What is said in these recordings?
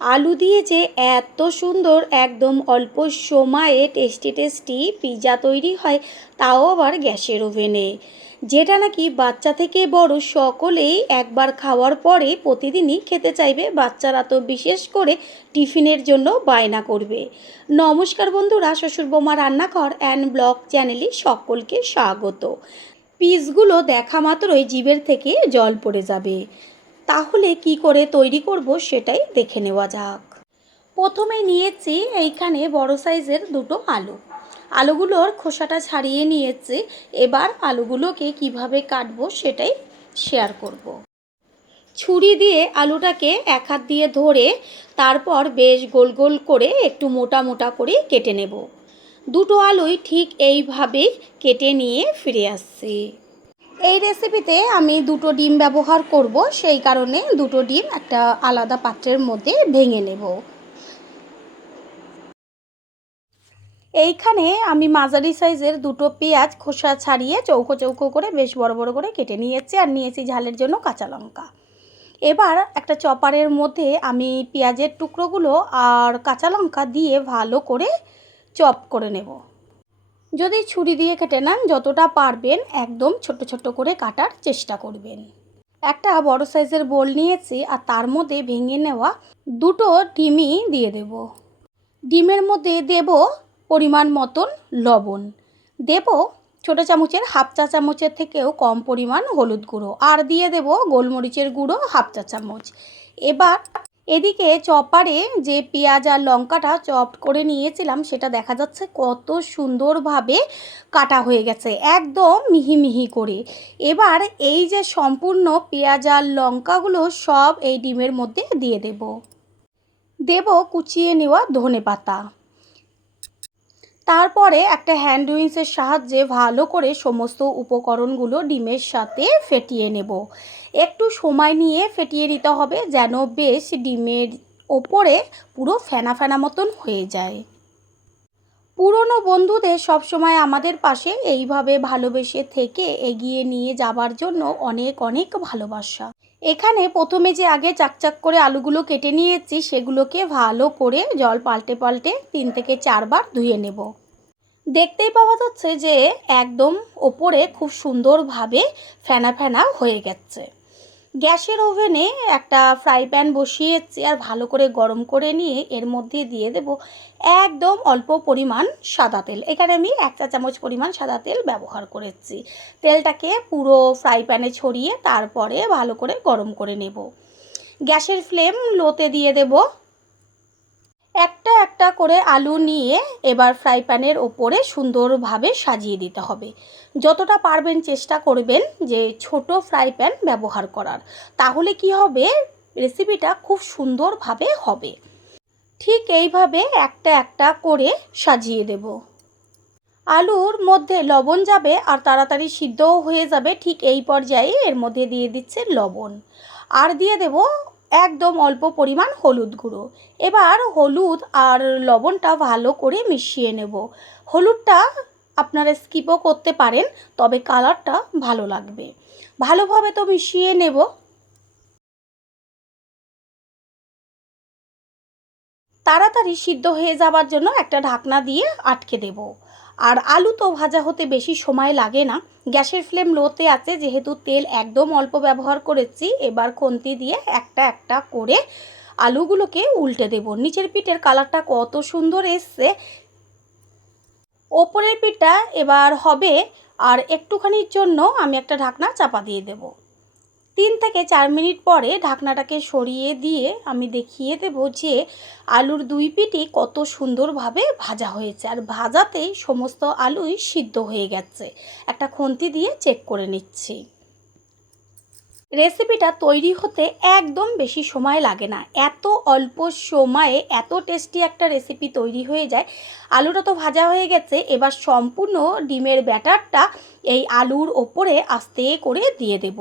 আলু দিয়ে যে এত সুন্দর একদম অল্প সময়ে টেস্টি টেস্টি পিৎজা তৈরি হয়, তাও আবার গ্যাসের ওভেনে, যেটা নাকি বাচ্চা থেকে বড় সকলেই একবার খাওয়ার পরে প্রতিদিনই খেতে চাইবে। বাচ্চারা তো বিশেষ করে টিফিনের জন্য বায়না করবে। নমস্কার বন্ধুরা, শ্বশুর বৌমা রান্নাঘর অ্যান্ড ব্লগ চ্যানেলে সকলকে স্বাগত। পিসগুলো দেখা মাত্রই জিভের থেকে জল পড়ে যাবে। তাহলে কি করে তৈরি করব সেটাই দেখে নেওয়া যাক। প্রথমে নিয়েছি এইখানে বড় সাইজের দুটো আলু। আলুগুলোর খোসাটা ছাড়িয়ে নিয়েছি। এবার আলুগুলোকে কিভাবে কাটবো সেটাই শেয়ার করব। ছুরি দিয়ে আলুটাকে এক হাত দিয়ে ধরে তারপর বেশ গোল গোল করে একটু মোটা মোটা করে কেটে নেব। দুটো আলুই ঠিক এইভাবেই কেটে নিয়ে ফিরে আসছি। এই রেসিপিতে আমি দুটো ডিম ব্যবহার করব, সেই কারণে দুটো ডিম একটা আলাদা পাত্রের মধ্যে ভেঙে নেব। এইখানে আমি মাঝারি সাইজের দুটো পেঁয়াজ খোসা ছাড়িয়ে চৌকো চৌকো করে বেশ বড় বড় করে কেটে নিয়েছি, আর নিয়েছি ঝালের জন্য কাঁচা লঙ্কা। এবার একটা চপারের মধ্যে আমি পেঁয়াজের টুকরোগুলো আর কাঁচা লঙ্কা দিয়ে ভালো করে চপ করে নেব। যদি ছুরি দিয়ে কেটে নেন যতটা পারবেন একদম ছোট ছোট করে কাটার চেষ্টা করবেন। একটা বড় সাইজের বোল নিয়েছি আর তার মধ্যে ভেঙে নেওয়া দুটো ডিমই দিয়ে দেব। ডিমের মধ্যে দেব পরিমাণ মতন লবণ, দেব ছোটো চামচের হাফ চা চামচের থেকেও কম পরিমাণ হলুদ গুঁড়ো, আর দিয়ে দেব গোলমরিচের গুঁড়ো হাফ চা চামচ। এবার এদিকে চপারে যে পেঁয়াজ আর লঙ্কাটা চপ করে নিয়েছিলাম সেটা দেখা যাচ্ছে কত সুন্দরভাবে কাটা হয়ে গেছে, একদম মিহি মিহি করে। এবার এই যে সম্পূর্ণ পেঁয়াজ আর লঙ্কাগুলো সব এই ডিমের মধ্যে দিয়ে দেব কুচিয়ে নেওয়া ধনেপাতা। তারপরে একটা হ্যান্ড উইন্সের সাহায্যে ভালো করে সমস্ত উপকরণগুলো ডিমের সাথে ফেটিয়ে নেব। একটু সময় নিয়ে ফেটিয়ে নিতে হবে যেন বেশ ডিমের ওপরে পুরো ফেনা ফেনা মতন হয়ে যায়। পুরনো বন্ধুদের সবসময় আমাদের পাশে এইভাবে ভালোবেসে থেকে এগিয়ে নিয়ে যাবার জন্য অনেক অনেক ভালোবাসা। এখানে প্রথমে যে আগে চাকচাক করে আলুগুলো কেটে নিয়েছি সেগুলোকে ভালো করে জল পাল্টে পাল্টে 3 থেকে 4 বার ধুয়ে নেব। দেখতেই পাওয়া যাচ্ছে যে একদম ওপরে খুব সুন্দরভাবে ফেনা ফেনা হয়ে গেছে। গ্যাসের ওভেনে একটা ফ্রাই প্যান বসিয়েছি আর ভালো করে গরম করে নিয়ে এর মধ্যে দিয়ে দেব একদম অল্প পরিমাণ সাদা তেল। এখানে আমি 1 চা চামচ পরিমাণ সাদা তেল ব্যবহার করেছি। তেলটাকে পুরো ফ্রাই প্যানে ছড়িয়ে তারপরে ভালো করে গরম করে নেব। গ্যাসের ফ্লেম লোতে দিয়ে দেব। একটা একটা করে আলু নিয়ে এবার ফ্রাই প্যানের ওপরে সুন্দরভাবে সাজিয়ে দিতে হবে। যতটা পারবেন চেষ্টা করবেন যে ছোট ফ্রাই প্যান ব্যবহার করার, তাহলে কি হবে রেসিপিটা খুব সুন্দরভাবে হবে। ঠিক এইভাবে একটা একটা করে সাজিয়ে দেব। আলুর মধ্যে লবণ যাবে আর তাড়াতাড়ি সিদ্ধও হয়ে যাবে, ঠিক এই পর্যায়ে এর মধ্যে দিয়ে দিচ্ছে লবণ, আর দিয়ে দেব একদম অল্প পরিমাণ হলুদ গুঁড়ো। এবার হলুদ আর লবণটা ভালো করে মিশিয়ে নেব। হলুদটা আপনারা স্কিপও করতে পারেন, তবে কালারটা ভালো লাগবে। ভালোভাবে তো মিশিয়ে নেব। তাড়াতাড়ি সিদ্ধ হয়ে যাবার জন্য একটা ঢাকনা দিয়ে আটকে দেব। আর আলু তো ভাজা হতে বেশি সময় লাগে না। গ্যাসের ফ্লেম লোতে আছে যেহেতু তেল একদম অল্প ব্যবহার করেছি। এবার খুন্তি দিয়ে একটা একটা করে আলুগুলোকে উল্টে দেব। নিচের পিঠের কালারটা কত সুন্দর এসছে। ওপরের পিঠটা এবার হবে, আর একটুখানির জন্য আমি একটা ঢাকনা চাপা দিয়ে দেব। 3 থেকে 4 মিনিট পরে ঢাকনাটাকে সরিয়ে দিয়ে আমি দেখিয়ে দেব যে আলুর দুই পিঠই কত সুন্দরভাবে ভাজা হয়েছে, আর ভাজাতেই সমস্ত আলুই সিদ্ধ হয়ে গেছে। একটা খুন্তি দিয়ে চেক করে নিচ্ছি। রেসিপিটা তৈরি হতে একদম বেশি সময় লাগে না। এত অল্প সময়ে এত টেস্টি একটা রেসিপি তৈরি হয়ে যায়। আলুটা তো ভাজা হয়ে গেছে, এবার সম্পূর্ণ ডিমের ব্যাটারটা এই আলুর ওপরে আস্তে করে দিয়ে দেব।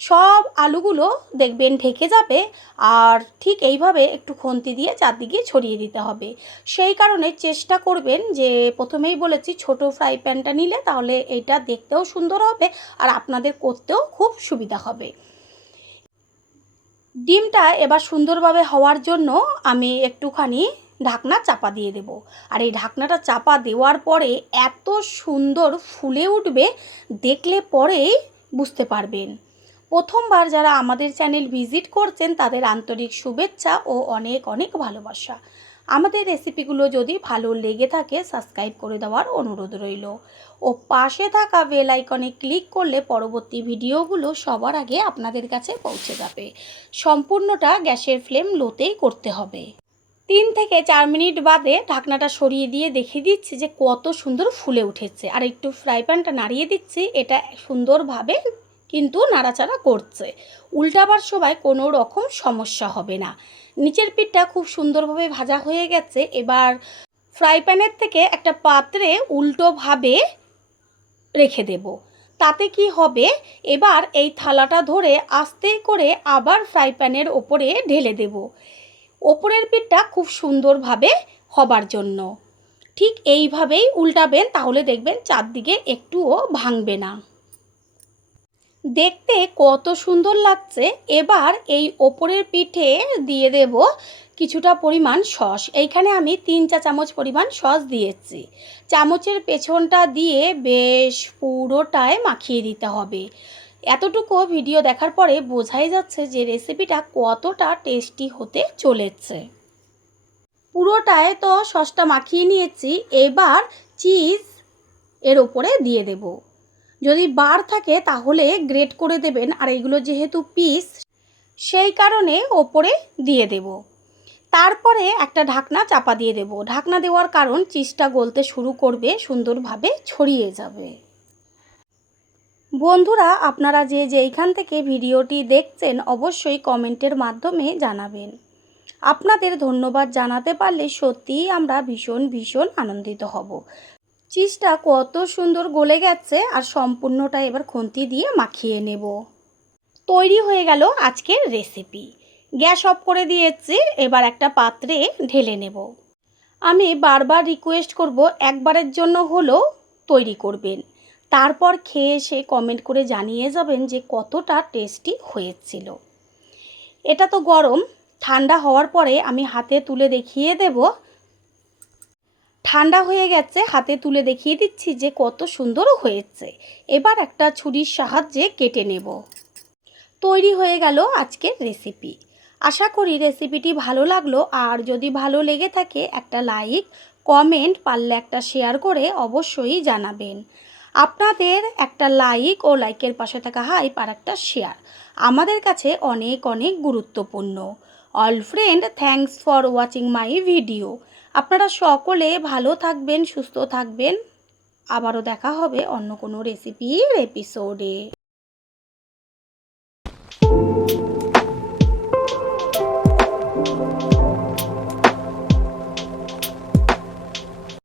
সব আলুগুলো দেখবেন ঢেকে যাবে, আর ঠিক এইভাবে একটু খুন্তি দিয়ে চারদিকে ছড়িয়ে দিতে হবে। সেই কারণে চেষ্টা করবেন যে প্রথমেই বলেছি ছোট ফ্রাই প্যানটা নিলে তাহলে এইটা দেখতেও সুন্দর হবে আর আপনাদের করতেও খুব সুবিধা হবে। ডিমটা এবার সুন্দরভাবে হওয়ার জন্য আমি একটুখানি ঢাকনা চাপা দিয়ে দেব। আর এই ঢাকনাটা চাপা দেওয়ার পরে এত সুন্দর ফুলে উঠবে, দেখলে পরেই বুঝতে পারবেন। প্রথমবার যারা আমাদের চ্যানেল ভিজিট করছেন তাদের আন্তরিক শুভেচ্ছা ও অনেক অনেক ভালোবাসা। আমাদের রেসিপিগুলো যদি ভালো লেগে থাকে সাবস্ক্রাইব করে দেওয়ার অনুরোধ রইল ও পাশে থাকা বেল আইকনে ক্লিক করলে পরবর্তী ভিডিওগুলো সবার আগে আপনাদের কাছে পৌঁছে যাবে। সম্পূর্ণটা গ্যাসের ফ্লেম লোতেই করতে হবে। 3 থেকে 4 মিনিট বাদে ঢাকনাটা সরিয়ে দিয়ে দেখিয়ে দিচ্ছি যে কত সুন্দর ফুলে উঠেছে। আর একটু ফ্রাই প্যানটা নাড়িয়ে দিচ্ছি, এটা সুন্দরভাবে কিন্তু নাড়াচাড়া করছে। উল্টাবার সময় কোনো রকম সমস্যা হবে না। নিচের পিঠটা খুব সুন্দরভাবে ভাজা হয়ে গেছে। এবার ফ্রাই প্যানের থেকে একটা পাত্রে উল্টোভাবে রেখে দেব। তাতে কি হবে, এবার এই থালাটা ধরে আস্তে করে আবার ফ্রাই প্যানের ওপরে ঢেলে দেব, ওপরের পিঠটা খুব সুন্দরভাবে হবার জন্য। ঠিক এইভাবেই উল্টাবেন, তাহলে দেখবেন চারদিকে একটুও ভাঙবে না। দেখতে কত সুন্দর লাগছে। এবার এই ওপরের পিঠে দিয়ে দেব কিছুটা পরিমাণ সস। এইখানে আমি 3 চা চামচ পরিমাণ সস দিয়েছি। চামচের পেছনটা দিয়ে বেশ পুরোটায় মাখিয়ে দিতে হবে। এতটুকু ভিডিও দেখার পরে বোঝাই যাচ্ছে যে রেসিপিটা কতটা টেস্টি হতে চলেছে। পুরোটায় তো সসটা মাখিয়ে নিয়েছি। এবার চিজ এর ওপরে দিয়ে দেব। যদি বার থাকে তাহলে গ্রেট করে দেবেন, আর এইগুলো যেহেতু পিস সেই কারণে ওপরে দিয়ে দেব। তারপরে একটা ঢাকনা চাপা দিয়ে দেব। ঢাকনা দেওয়ার কারণ চিজটা গলতে শুরু করবে, সুন্দরভাবে ছড়িয়ে যাবে। বন্ধুরা, আপনারা যে যেইখান থেকে ভিডিওটি দেখছেন অবশ্যই কমেন্টের মাধ্যমে জানাবেন। আপনাদের ধন্যবাদ জানাতে পারলে সত্যিই আমরা ভীষণ ভীষণ আনন্দিত হব। চিজটা কত সুন্দর গলে গেছে, আর সম্পূর্ণটা এবার খুন্তি দিয়ে মাখিয়ে নেব। তৈরি হয়ে গেল আজকের রেসিপি। গ্যাস অফ করে দিয়েছি, এবার একটা পাত্রে ঢেলে নেব। আমি বারবার রিকোয়েস্ট করব একবারের জন্য হলেও তৈরি করবেন, তারপর খেয়ে এসে কমেন্ট করে জানিয়ে যাবেন যে কতটা টেস্টি হয়েছিল। এটা তো গরম, ঠান্ডা হওয়ার পরে আমি হাতে তুলে দেখিয়ে দেব। ঠান্ডা হয়ে গেছে, হাতে তুলে দেখিয়ে দিচ্ছি যে কত সুন্দর হয়েছে। এবার একটা ছুরির সাহায্যে কেটে নেব। তৈরি হয়ে গেল আজকের রেসিপি। আশা করি রেসিপিটি ভালো লাগলো, আর যদি ভালো লেগে থাকে একটা লাইক, কমেন্ট, পারলে একটা শেয়ার করে অবশ্যই জানাবেন। আপনাদের একটা লাইক ও লাইকের পাশে থাকা হাইপ আর একটা শেয়ার আমাদের কাছে অনেক অনেক গুরুত্বপূর্ণ। All friend, thanks for watching my video. আপনারা সকলে ভালো থাকবেন, সুস্থ থাকবেন। আবারও দেখা হবে অন্য কোনো রেসিপির এপিসোডে।